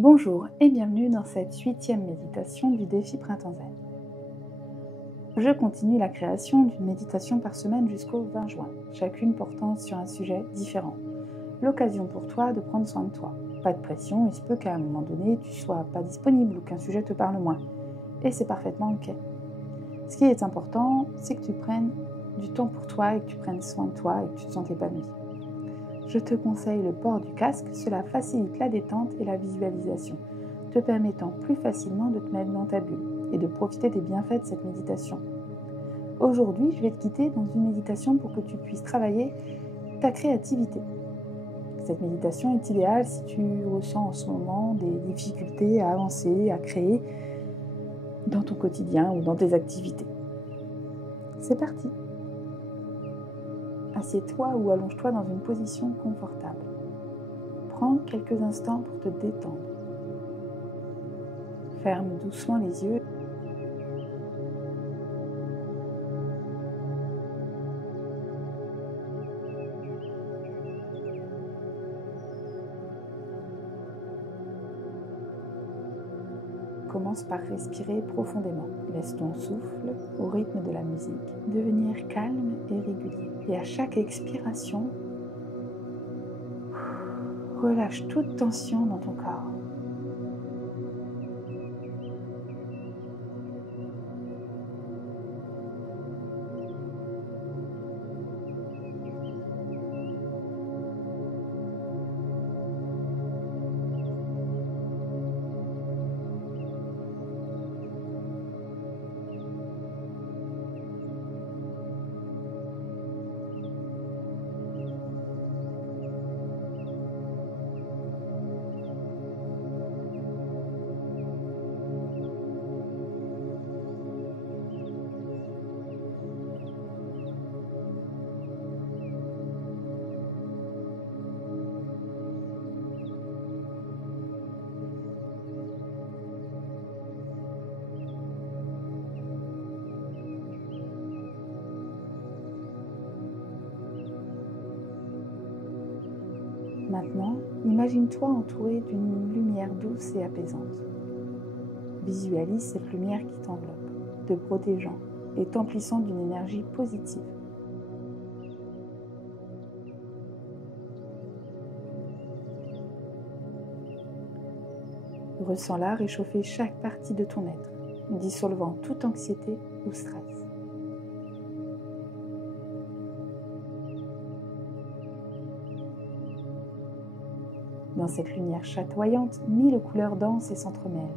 Bonjour et bienvenue dans cette 8e méditation du défi Printemps Zen. Je continue la création d'une méditation par semaine jusqu'au 20 juin, chacune portant sur un sujet différent. L'occasion pour toi de prendre soin de toi. Pas de pression, il se peut qu'à un moment donné tu sois pas disponible ou qu'un sujet te parle moins. Et c'est parfaitement ok. Ce qui est important, c'est que tu prennes du temps pour toi et que tu prennes soin de toi et que tu te sentes épanoui. Je te conseille le port du casque, cela facilite la détente et la visualisation, te permettant plus facilement de te mettre dans ta bulle et de profiter des bienfaits de cette méditation. Aujourd'hui, je vais te guider dans une méditation pour que tu puisses travailler ta créativité. Cette méditation est idéale si tu ressens en ce moment des difficultés à avancer, à créer dans ton quotidien ou dans tes activités. C'est parti! Assieds-toi ou allonge-toi dans une position confortable. Prends quelques instants pour te détendre. Ferme doucement les yeux. Commence par respirer profondément. Laisse ton souffle, au rythme de la musique, devenir calme et régulier. Et à chaque expiration, relâche toute tension dans ton corps. Maintenant, imagine-toi entouré d'une lumière douce et apaisante. Visualise cette lumière qui t'enveloppe, te protégeant et t'emplissant d'une énergie positive. Ressens-la réchauffer chaque partie de ton être, dissolvant toute anxiété ou stress. Dans cette lumière chatoyante, 1000 couleurs dansent et s'entremêlent.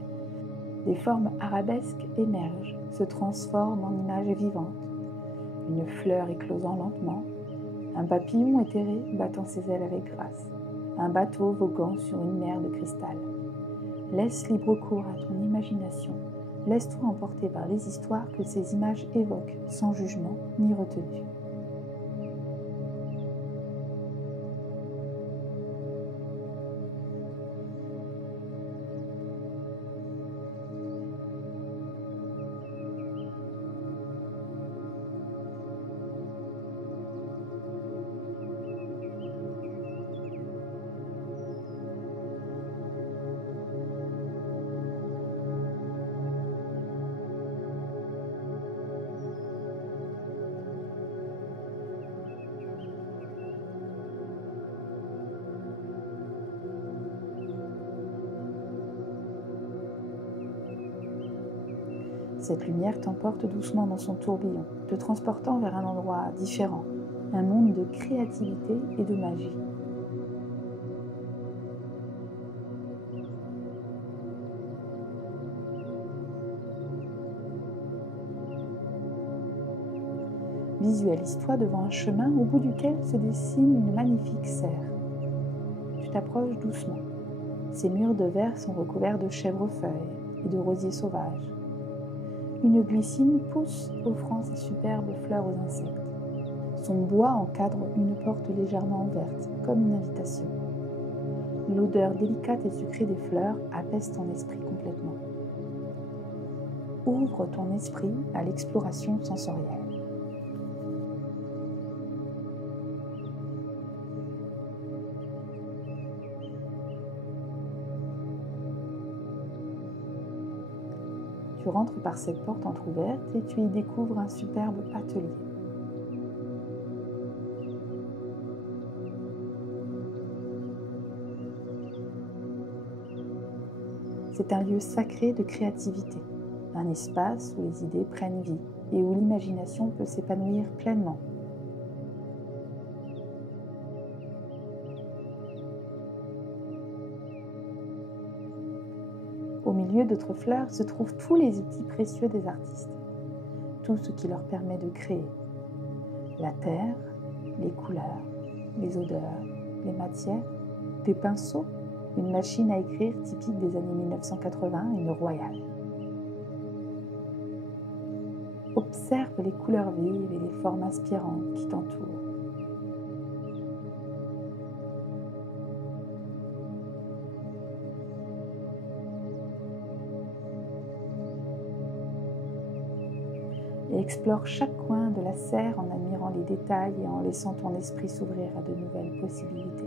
Des formes arabesques émergent, se transforment en images vivantes. Une fleur éclosant lentement, un papillon éthéré battant ses ailes avec grâce, un bateau voguant sur une mer de cristal. Laisse libre cours à ton imagination. Laisse-toi emporter par les histoires que ces images évoquent, sans jugement ni retenue. Cette lumière t'emporte doucement dans son tourbillon, te transportant vers un endroit différent, un monde de créativité et de magie. Visualise-toi devant un chemin au bout duquel se dessine une magnifique serre. Tu t'approches doucement. Ses murs de verre sont recouverts de chèvrefeuilles et de rosiers sauvages. Une glycine pousse, offrant ses superbes fleurs aux insectes. Son bois encadre une porte légèrement ouverte, comme une invitation. L'odeur délicate et sucrée des fleurs apaise ton esprit complètement. Ouvre ton esprit à l'exploration sensorielle. Tu rentres par cette porte entrouverte et tu y découvres un superbe atelier. C'est un lieu sacré de créativité, un espace où les idées prennent vie et où l'imagination peut s'épanouir pleinement. Au milieu d'autres fleurs se trouvent tous les outils précieux des artistes, tout ce qui leur permet de créer. La terre, les couleurs, les odeurs, les matières, des pinceaux, une machine à écrire typique des années 1980, une royale. Observe les couleurs vives et les formes inspirantes qui t'entourent. Et explore chaque coin de la serre en admirant les détails et en laissant ton esprit s'ouvrir à de nouvelles possibilités.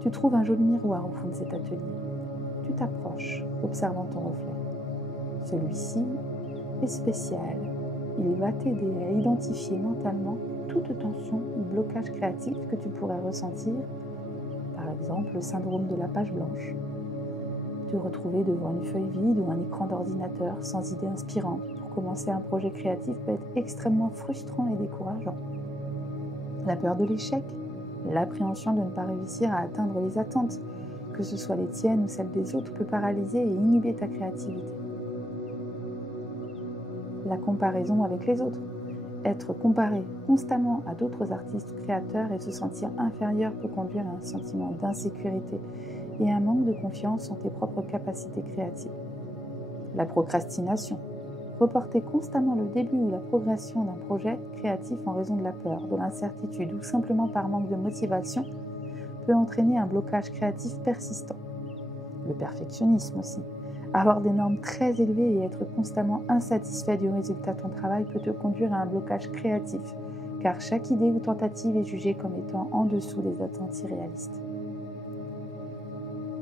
Tu trouves un joli miroir au fond de cet atelier. Tu t'approches, observant ton reflet. Celui-ci est spécial. Il va t'aider à identifier mentalement toute tension ou blocage créatif que tu pourrais ressentir, par exemple le syndrome de la page blanche. Te retrouver devant une feuille vide ou un écran d'ordinateur sans idée inspirante pour commencer un projet créatif peut être extrêmement frustrant et décourageant. La peur de l'échec, l'appréhension de ne pas réussir à atteindre les attentes, que ce soit les tiennes ou celles des autres, peut paralyser et inhiber ta créativité. La comparaison avec les autres. Être comparé constamment à d'autres artistes ou créateurs et se sentir inférieur peut conduire à un sentiment d'insécurité et un manque de confiance en tes propres capacités créatives. La procrastination. Reporter constamment le début ou la progression d'un projet créatif en raison de la peur, de l'incertitude ou simplement par manque de motivation peut entraîner un blocage créatif persistant. Le perfectionnisme aussi. Avoir des normes très élevées et être constamment insatisfait du résultat de ton travail peut te conduire à un blocage créatif, car chaque idée ou tentative est jugée comme étant en dessous des attentes irréalistes.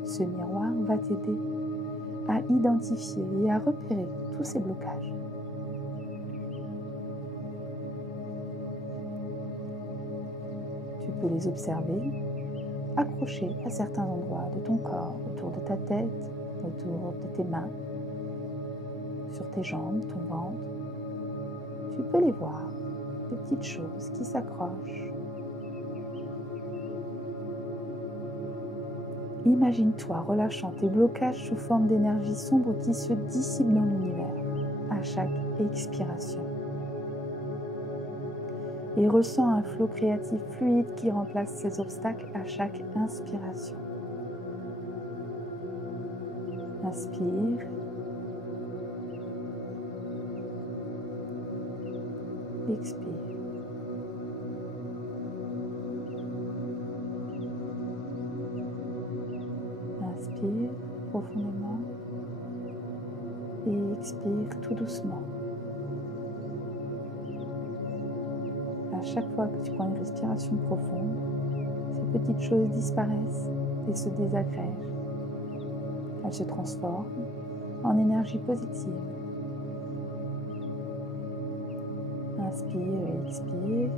Ce miroir va t'aider à identifier et à repérer tous ces blocages. Tu peux les observer, accrochés à certains endroits de ton corps, autour de ta tête, autour de tes mains, sur tes jambes, ton ventre. Tu peux les voir, des petites choses qui s'accrochent. Imagine-toi relâchant tes blocages sous forme d'énergie sombre qui se dissipe dans l'univers à chaque expiration. Et ressens un flot créatif fluide qui remplace ces obstacles à chaque inspiration. Inspire. Expire. Inspire profondément et expire tout doucement. À chaque fois que tu prends une respiration profonde, ces petites choses disparaissent et se désagrègent. Elles se transforment en énergie positive. Inspire et expire,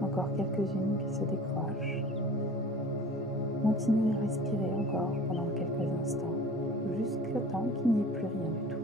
encore quelques-unes qui se décrochent. Continue à respirer encore pendant quelques instants, jusqu'au temps qu'il n'y ait plus rien du tout.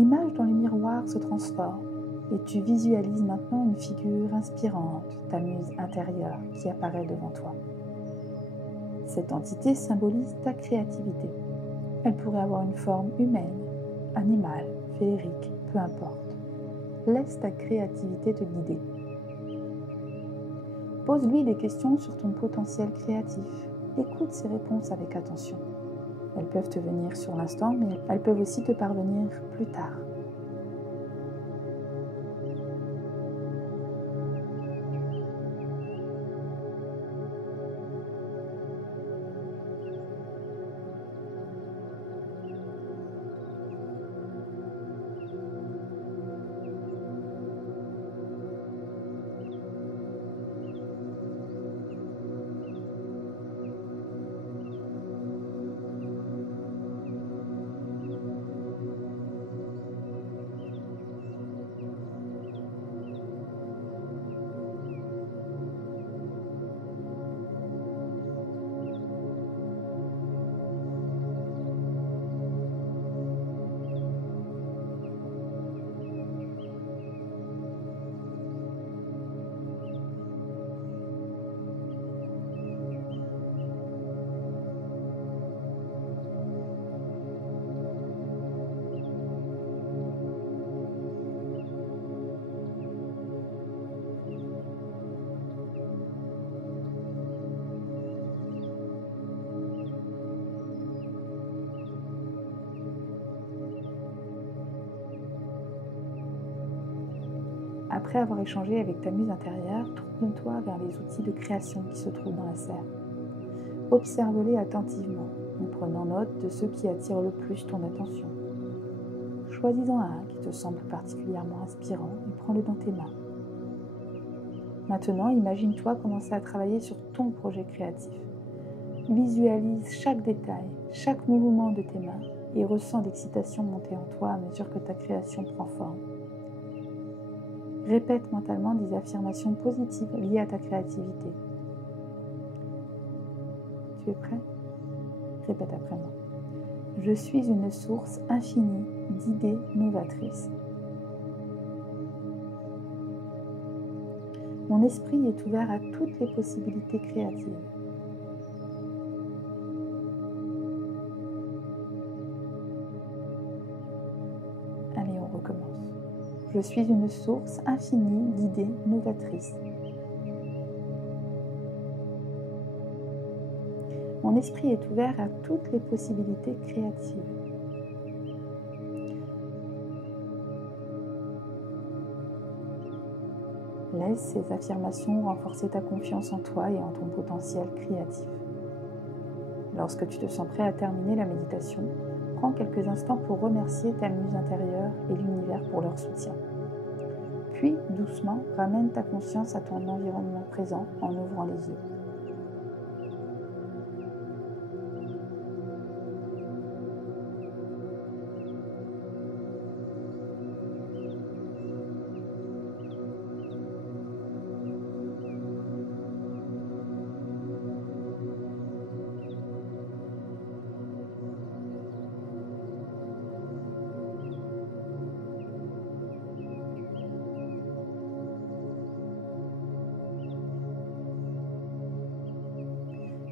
L'image dans le miroir se transforme et tu visualises maintenant une figure inspirante, ta muse intérieure qui apparaît devant toi. Cette entité symbolise ta créativité. Elle pourrait avoir une forme humaine, animale, féerique, peu importe. Laisse ta créativité te guider. Pose-lui des questions sur ton potentiel créatif. Écoute ses réponses avec attention. Elles peuvent te venir sur l'instant, mais elles peuvent aussi te parvenir plus tard. Après avoir échangé avec ta muse intérieure, tourne-toi vers les outils de création qui se trouvent dans la serre. Observe-les attentivement, en prenant note de ceux qui attirent le plus ton attention. Choisis-en un qui te semble particulièrement inspirant et prends-le dans tes mains. Maintenant, imagine-toi commencer à travailler sur ton projet créatif. Visualise chaque détail, chaque mouvement de tes mains et ressens l'excitation monter en toi à mesure que ta création prend forme. Répète mentalement des affirmations positives liées à ta créativité. Tu es prêt? Répète après moi. Je suis une source infinie d'idées novatrices. Mon esprit est ouvert à toutes les possibilités créatives. Allez, on recommence. Je suis une source infinie d'idées novatrices. Mon esprit est ouvert à toutes les possibilités créatives. Laisse ces affirmations renforcer ta confiance en toi et en ton potentiel créatif. Lorsque tu te sens prêt à terminer la méditation, prends quelques instants pour remercier ta muse intérieure et l'univers pour leur soutien. Puis, doucement, ramène ta conscience à ton environnement présent en ouvrant les yeux.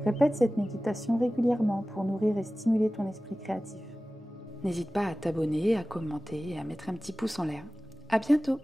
Répète cette méditation régulièrement pour nourrir et stimuler ton esprit créatif. N'hésite pas à t'abonner, à commenter et à mettre un petit pouce en l'air. À bientôt!